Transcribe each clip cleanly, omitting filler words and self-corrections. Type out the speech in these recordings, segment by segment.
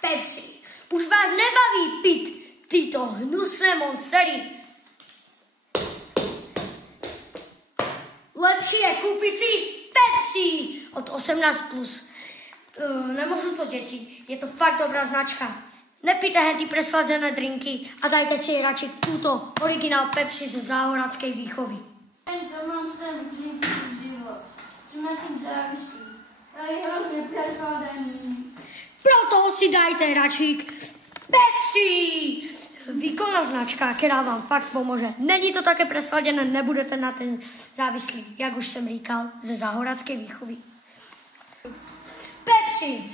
Pepsi. Už vás nebaví pít tyto hnusné monstery. Lepší je koupit si Pepsi od 18+. Nemôžu to deti, je to fakt dobrá značka. Nepijte henty preslazené drinky a dajte si radšej túto originál Pepsi zo záhoradskej výchovy. Tento monster žije život. Som na tým závislý. A je hrozne presladený. Proto si dajte radšík Pepsi! Výkonná značka, která vám fakt pomůže. Není to také presladené, nebudete na ten závislí, jak už jsem říkal, ze záhoradské výchovy. Pepsi!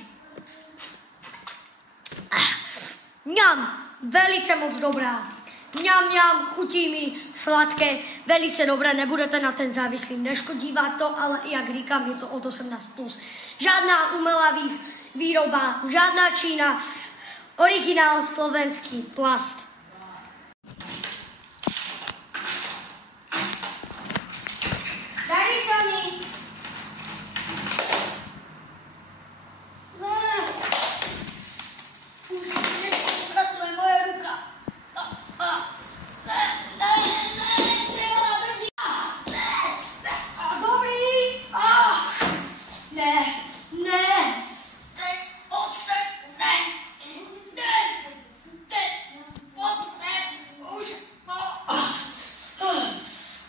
Mňam, velice moc dobrá. Mňam, chutí mi sladké, velice dobré, nebudete na ten závislý. Neškodí vám to, ale jak říkám, je to od 18+. Žádná umelá výroba, žádná Čína, originál slovenský plast. Daj mi sami. Už nespolupracuje moje ruka. Dobrý. Ne.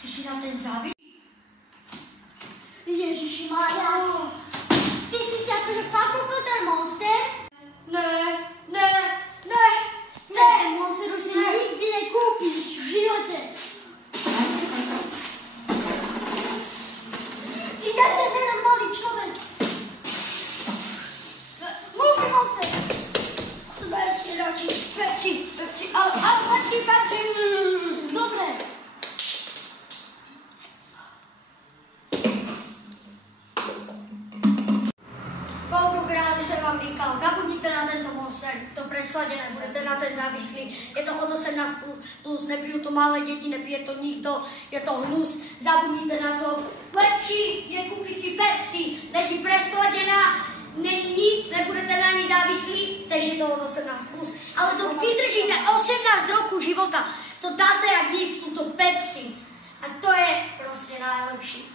Ty si na ten závis? Ježišimária. Ty si akože fakt kúpil ten monster? Ne. Ten monster už si nikdy nekúpiš v živote. Ty dajte ten malý človek. Hlúpy monster. Daj si radši Pepsi, ale Pepsi. Dobre. Koľkokrát už som vám říkal, zabudnite na tento monster, to presladené, budete na ten závislý, je to od 18+, nepijú to malé deti, nepije to nikto, je to hnus, zabudnite na to. Lepší je kúpiť si Pepsi, není presladená, není nic, nebudete na ní závislí, takže to od 18+, ale to vydržíte 18 rokov života, to dáte jak nic, túto Pepsi a to je proste najlepší.